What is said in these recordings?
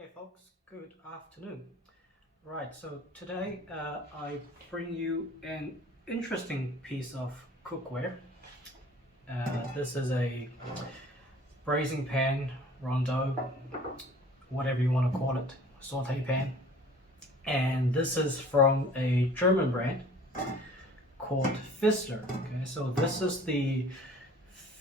Hey folks, good afternoon. Right, so today I bring you an interesting piece of cookware. This is a braising pan, rondeau, whatever you want to call it, saute pan. And this is from a German brand called Fissler. Okay, so this is the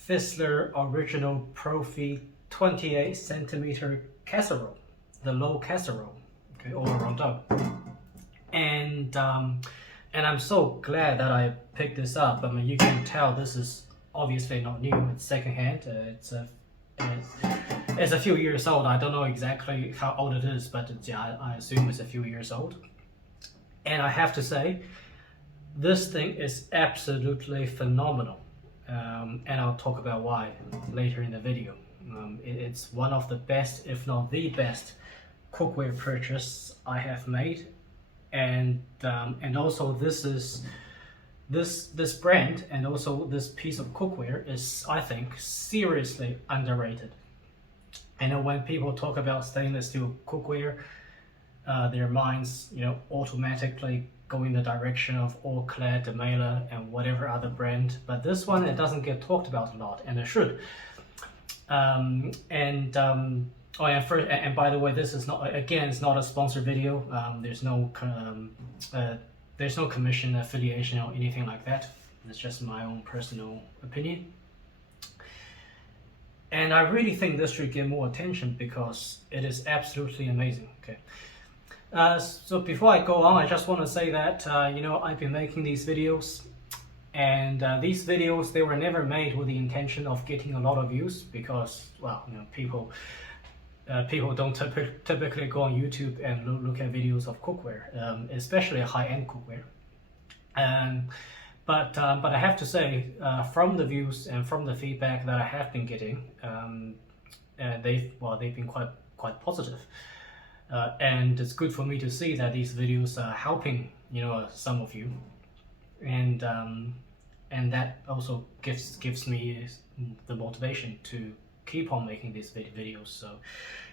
Fissler Original Profi 28cm casserole. The low casserole, okay, or rondeau, and I'm so glad that I picked this up. I mean, you can tell this is obviously not new. It's secondhand. It's a few years old. I don't know exactly how old it is, but I assume it's a few years old. And I have to say, this thing is absolutely phenomenal, and I'll talk about why later in the video. It's one of the best, if not the best, cookware purchase I have made, and also this brand and also this piece of cookware is, I think, seriously underrated. I know when people talk about stainless steel cookware, their minds, automatically go in the direction of All Claire, DeMaler, and whatever other brand. But this one, it doesn't get talked about a lot, and it should. Oh, and by the way, this is not, again, it's not a sponsored video. There's no commission affiliation or anything like that. It's just my own personal opinion. And I really think this should get more attention because it is absolutely amazing. Okay. So before I go on, I just want to say that I've been making these videos, and these videos, they were never made with the intention of getting a lot of views because, well, people don't typically go on YouTube and look at videos of cookware, especially high-end cookware. But I have to say, from the views and from the feedback that I have been getting, they've been quite positive, and it's good for me to see that these videos are helping some of you, and that also gives me the motivation to keep on making these videos. So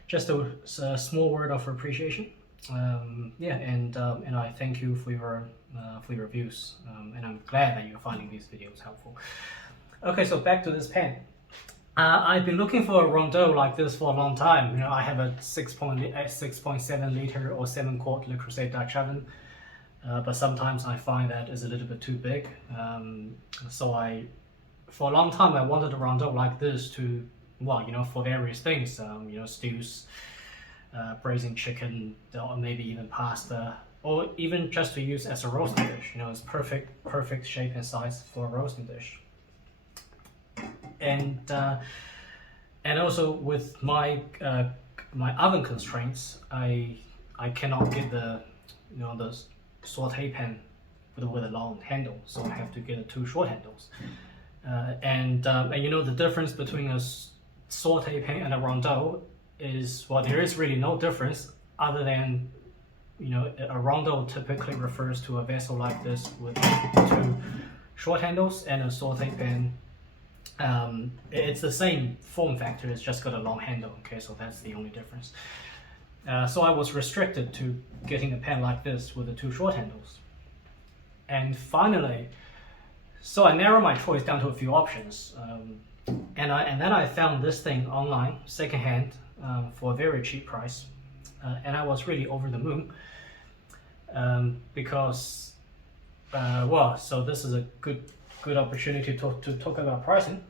just a small word of appreciation. And I thank you for your views, and I'm glad that you're finding these videos helpful. Okay, so back to this pan. I've been looking for a rondeau like this for a long time. I have a 6.7 liter or 7-quart Le Creuset Dutch oven, but sometimes I find that is a little bit too big. So for a long time I wanted a rondeau like this to, for various things, stews, braising chicken, or maybe even pasta, or even just to use as a roasting dish. It's perfect shape and size for a roasting dish. And also with my oven constraints, I cannot get the saute pan with a long handle, so I have to get 2 short handles. And the difference between a saute pan and a rondeau is, there is really no difference other than a rondeau typically refers to a vessel like this with 2 short handles, and a saute pan, it's the same form factor, it's just got a long handle. Okay, so that's the only difference. So I was restricted to getting a pan like this with the 2 short handles. And finally, so I narrowed my choice down to a few options, and then I found this thing online, secondhand, for a very cheap price, and I was really over the moon, because so this is a good opportunity to talk about pricing.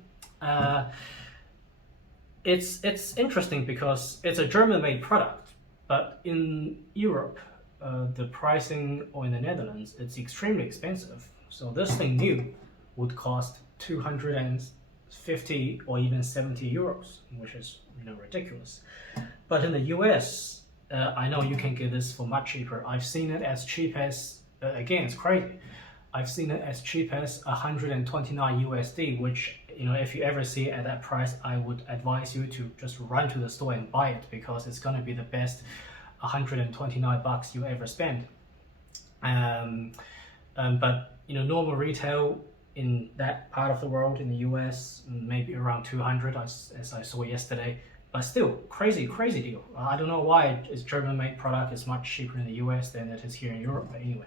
It's interesting because it's a German-made product, but in Europe, the pricing, or in the Netherlands, it's extremely expensive. So this thing new would cost 250 or even 70 euros, which is ridiculous. But in the US, I know you can get this for much cheaper. I've seen it as cheap as, again, it's crazy, I've seen it as cheap as 129 USD, which, if you ever see it at that price, I would advise you to just run to the store and buy it, because it's going to be the best 129 bucks you ever spend. But normal retail in that part of the world, in the US, maybe around 200, as I saw yesterday. but still crazy deal. I don't know why it's German-made product is much cheaper in the US than it is here in Europe. But anyway,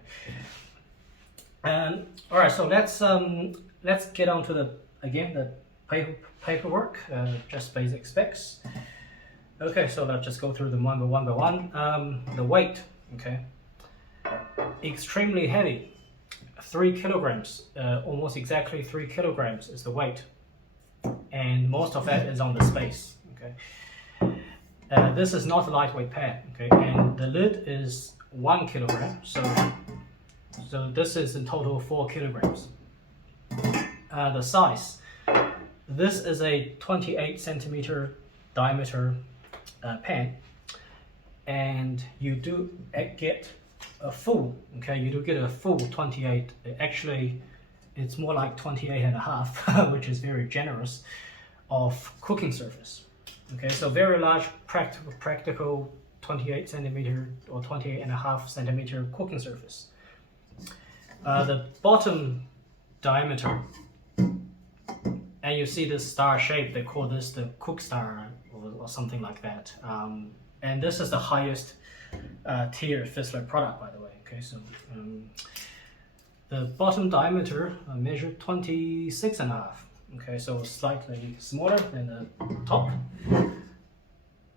all right. So let's get on to the paperwork, just basic specs. Okay, so let's just go through them one by one. The weight, okay, extremely heavy, 3 kilograms, almost exactly 3 kilograms is the weight, and most of that is on the space. Okay, this is not a lightweight pen. Okay, and the lid is 1 kilogram, so this is in total 4 kilograms. The size, this is a 28 centimeter diameter pen, and you do get a full, okay, you do get a full 28. Actually, it's more like 28 and a half, which is very generous, of cooking surface. Okay, so very large practical 28 centimeter or 28 and a half centimeter cooking surface. The bottom diameter, and you see this star shape, they call this the cook star or something like that. And this is the highest tier Fissler product, by the way. Okay, so the bottom diameter measured 26 and a half. Okay, so slightly smaller than the top.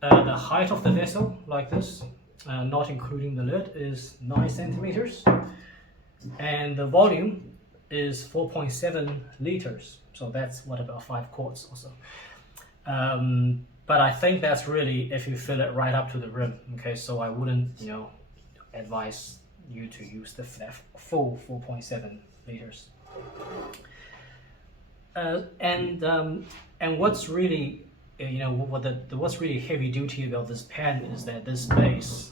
The height of the vessel, like this, not including the lid, is 9 centimeters. And the volume is 4.7 liters. So that's what, about 5 quarts or so. But I think that's really if you fill it right up to the rim. Okay, so I wouldn't, advise you to use the full 4.7 liters. And what's really, what's really heavy duty about this pen is that this base,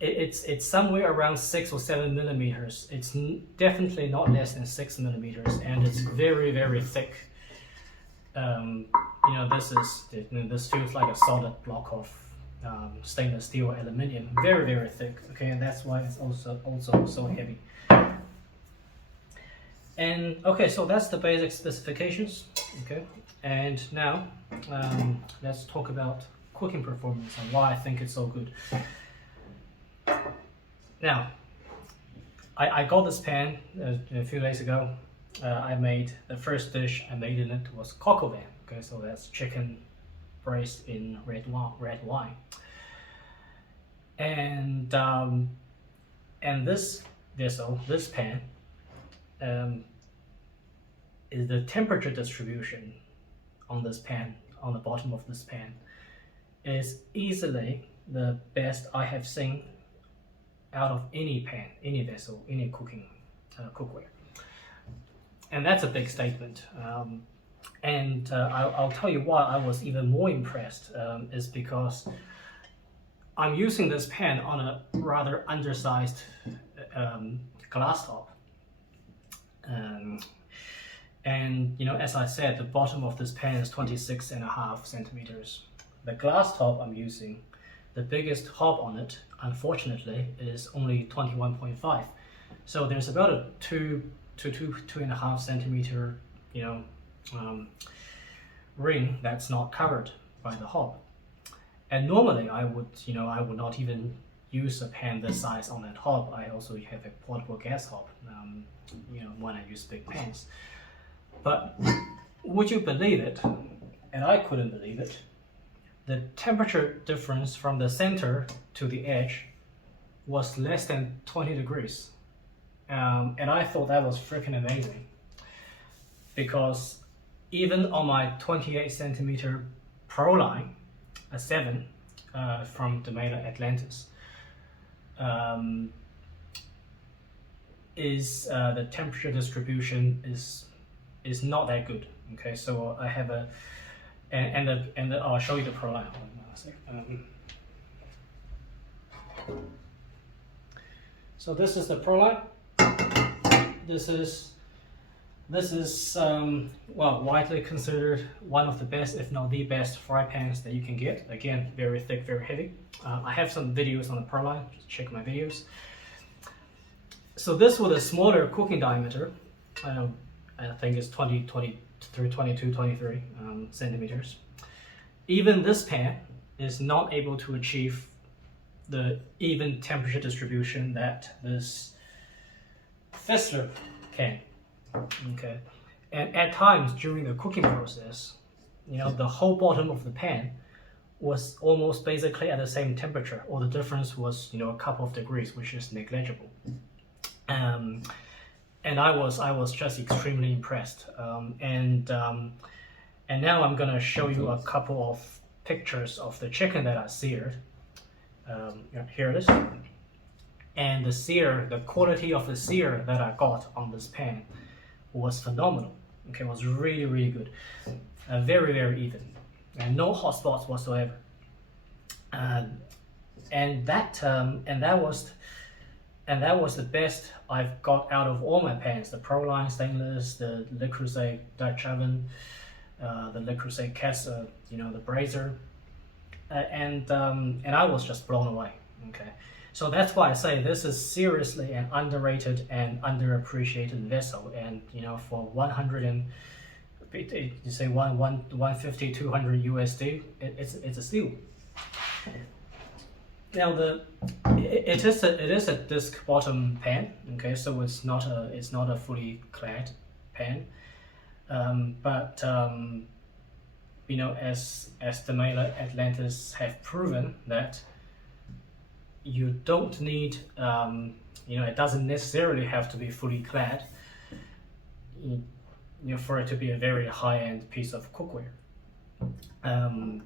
it's somewhere around 6 or 7 millimeters. It's definitely not less than 6 millimeters, and it's very, very thick. This feels like a solid block of stainless steel or aluminium, very, very thick. Okay, and that's why it's also so heavy. And okay, so that's the basic specifications. Okay, and now let's talk about cooking performance and why I think it's so good. Now, I got this pan a few days ago. I made the first dish I made in it was coq au vin. Okay, so that's chicken braised in red wine. And this vessel, this pan, is the temperature distribution on this pan, on the bottom of this pan, is easily the best I have seen out of any pan, any vessel, any cookware. And that's a big statement. I'll tell you why I was even more impressed is because I'm using this pan on a rather undersized glass top. As I said, the bottom of this pan is 26 and a half centimeters. The glass top I'm using, the biggest hob on it, unfortunately, is only 21.5. So there's about a 2 to 2.5 centimeter, ring that's not covered by the hob. And normally I would not even use a pan this size on that hob. I also have a portable gas hob, when I use big pans. But would you believe it? And I couldn't believe it. The temperature difference from the center to the edge was less than 20 degrees. And I thought that was freaking amazing, because even on my 28 centimeter Pro line, a 7 from the Mailer Atlantis, the temperature distribution is not that good. Okay, so I have I'll show you the Pro line. So this is the Pro line. This is widely considered one of the best, if not the best, fry pans that you can get. Again, very thick, very heavy. I have some videos on the Pro line. Just check my videos. So this with a smaller cooking diameter, I think it's 22 through 22, 23 centimeters. Even this pan is not able to achieve the even temperature distribution that this Fissler can. Okay, and at times during the cooking process, you know, the whole bottom of the pan was almost basically at the same temperature, or the difference was, you know, a couple of degrees, which is negligible. And I was just extremely impressed. And now I'm gonna show you a couple of pictures of the chicken that I seared. Here it is. And the quality of the sear that I got on this pan was phenomenal. Okay, it was really, really good. Very, very even, and no hot spots whatsoever. And that was the best I've got out of all my pans: the Proline stainless, the Le Creuset Dutch oven, the Le Creuset Casse, you know, the Braiser, and I was just blown away. Okay, so that's why I say this is seriously an underrated and underappreciated vessel. And you know, for 100 and you say 150, 200 USD, it's a steal. Now it is a disc bottom pan. Okay, so it's not a fully clad pan, but you know, as the Mailer Atlantis have proven, that you don't need, you know, it doesn't necessarily have to be fully clad, you know, for it to be a very high-end piece of cookware. You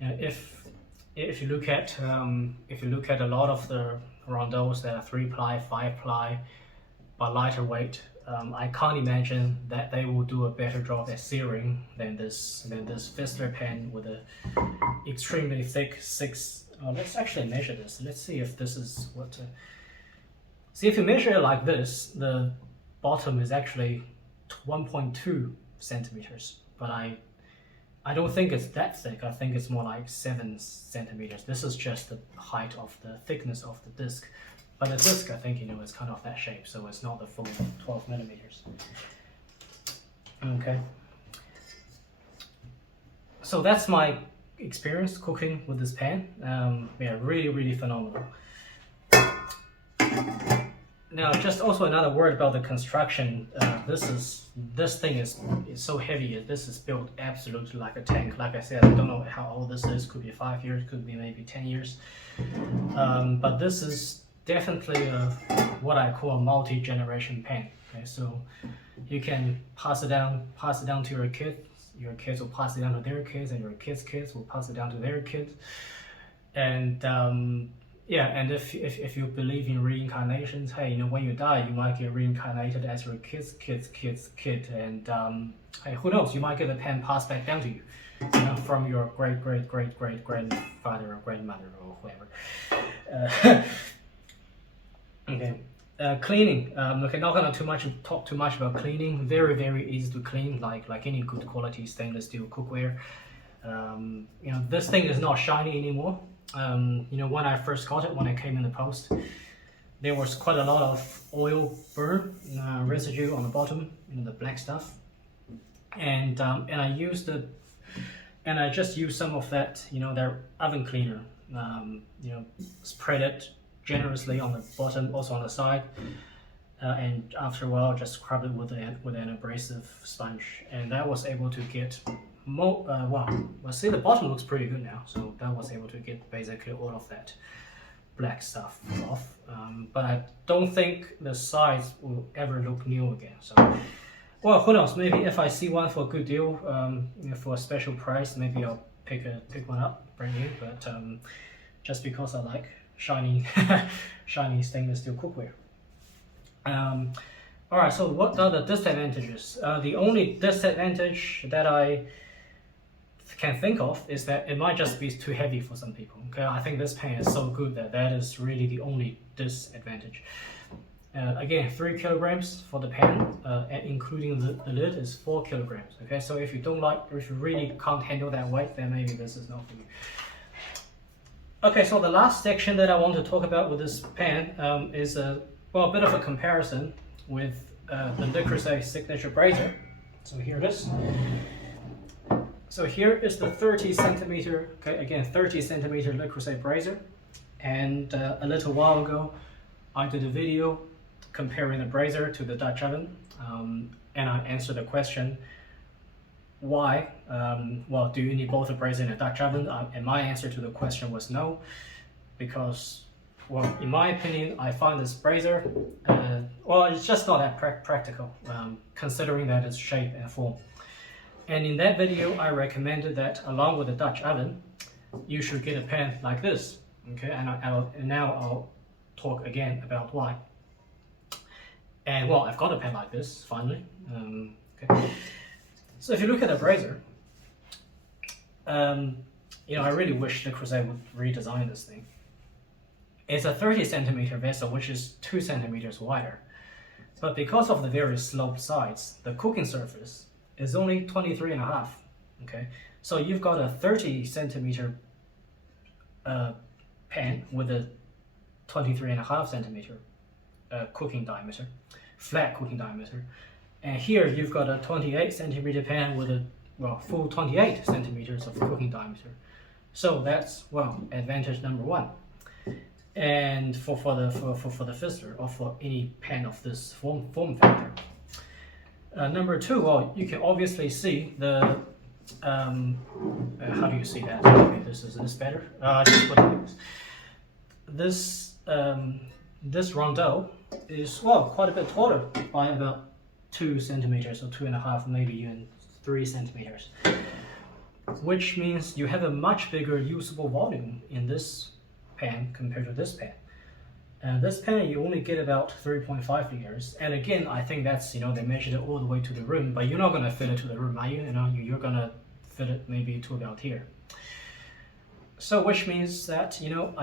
know, if you look at a lot of the Rondeaus that are 3-ply, 5-ply, but lighter weight, I can't imagine that they will do a better job at searing than this Fissler pan with a extremely thick 6. Let's actually measure this. Let's see if this is what. See, if you measure it like this, the bottom is actually 1.2 centimeters, but I don't think it's that thick. I think it's more like 7 centimeters. This is just the height of the thickness of the disc. But the disc, I think, you know, is kind of that shape, so it's not the full 12 millimeters. Okay. So that's my experience cooking with this pan. Yeah, really, really phenomenal. Now, just also another word about the construction. This thing is so heavy. This is built absolutely like a tank. Like I said, I don't know how old this is. Could be 5 years. Could be maybe 10 years. But this is definitely what I call a multi-generation pan. Okay, so you can pass it down to your kids. Your kids will pass it down to their kids, and your kids' kids will pass it down to their kids. And yeah, and if you believe in reincarnations, hey, you know, when you die, you might get reincarnated as your kid's kid, and hey, who knows, you might get a pan passed back down to you, you know, from your great grandfather or grandmother or whoever. Okay. Cleaning. Okay, not gonna talk too much about cleaning. Very, very easy to clean, like any good quality stainless steel cookware. You know, this thing is not shiny anymore. You know, when I first got it, when it came in the post, there was quite a lot of oil burn residue on the bottom, you know, the black stuff. And I just used some of that, you know, their oven cleaner. You know, spread it generously on the bottom, also on the side, and after a while just scrub it with an abrasive sponge, and that was able to get well, see, the bottom looks pretty good now, so that was able to get basically all of that black stuff off, but I don't think the sides will ever look new again. So, well, who knows, maybe if I see one for a good deal, you know, for a special price, maybe I'll pick one up brand new, but just because I like shiny stainless steel cookware. Alright, so what are the disadvantages? The only disadvantage that I can think of is that it might just be too heavy for some people. Okay, I think this pan is so good that is really the only disadvantage. Again, 3 kilograms for the pan, and including the lid is 4 kilograms. Okay, so if you really can't handle that weight, then maybe this is not for you. Okay, so the last section that I want to talk about with this pan is a bit of a comparison with the Le Creuset Signature Braiser. So here it is. So here is the 30 centimeter, okay, again 30 centimeter Le Creuset Braiser. And a little while ago, I did a video comparing the Braiser to the Dutch oven, and I answered the question, why? Well, do you need both a Braiser and a Dutch oven? And my answer to the question was no, because, well, in my opinion, I find this Braiser, well, it's just not that practical, considering that its shape and form. And in that video, I recommended that along with the Dutch oven, you should get a pan like this. Okay, and now I'll talk again about why. And well, I've got a pan like this finally. Okay. So if you look at the Braiser, you know, I really wish the Creuset would redesign this thing. It's a 30 centimeter vessel, which is 2 centimeters wider. But because of the very sloped sides, the cooking surface is only 23.5. Okay, so you've got a 30 centimeter pan with a 23.5 centimeter cooking diameter, flat cooking diameter. And here you've got a 28 centimeter pan with a, well, full 28 centimeters of cooking diameter. So that's, well, advantage number one. And for the Fissler, or for any pan of this form factor. Number two, well, you can obviously see the, how do you see that? Okay, this is better. Just put it like this. This Rondeau is, well, quite a bit taller by about 2 centimeters or 2.5, maybe even 3 centimeters. Which means you have a much bigger usable volume in this pan compared to this pan. And this pan, you only get about 3.5 liters. And again, I think that's, you know, they measured it all the way to the rim, but you're not going to fill it to the rim, are you? You know, you're going to fill it maybe to about here. So which means that, you know,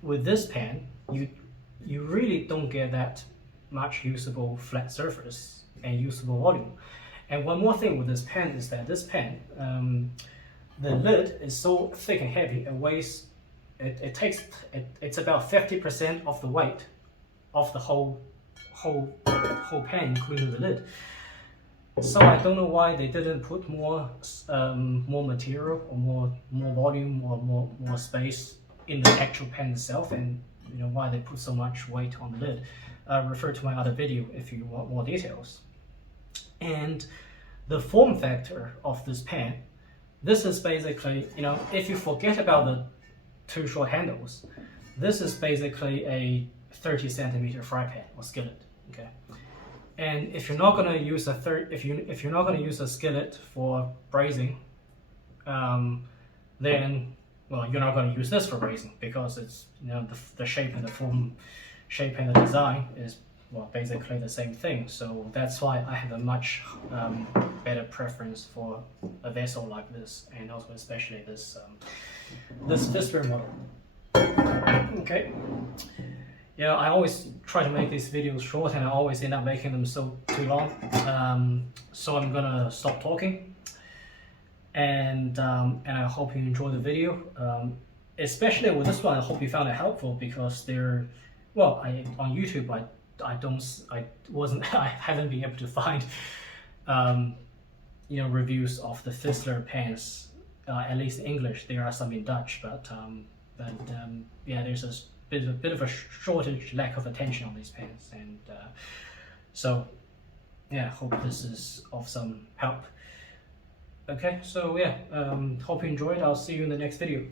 with this pan, you really don't get that much usable flat surface and usable volume. And one more thing with this pan is that this pan, the lid is so thick and heavy, it weighs, it's about 50% of the weight of the whole pan, including the lid. So I don't know why they didn't put more material or more volume or more space in the actual pan itself, and you know why they put so much weight on the lid. Refer to my other video if you want more details. And the form factor of this pan, this is basically, you know, if you forget about the two short handles, this is basically a 30 centimeter fry pan or skillet. Okay, and if you're not going to use if you're not going to use a skillet for braising, then, well, you're not going to use this for braising, because it's, you know, the shape and the form, shape and the design is, well, basically the same thing. So that's why I have a much better preference for a vessel like this, and also especially this this Fissler model. Okay. Yeah, I always try to make these videos short, and I always end up making them too long. So I'm gonna stop talking, and I hope you enjoy the video. Especially with this one, I hope you found it helpful, because they're, well, on YouTube I haven't been able to find you know, reviews of the Fissler pans, at least in English. There are some in Dutch, but yeah, there's a bit of a shortage, lack of attention on these pans, and so yeah, hope this is of some help. Okay, so yeah, hope you enjoyed. I'll see you in the next video.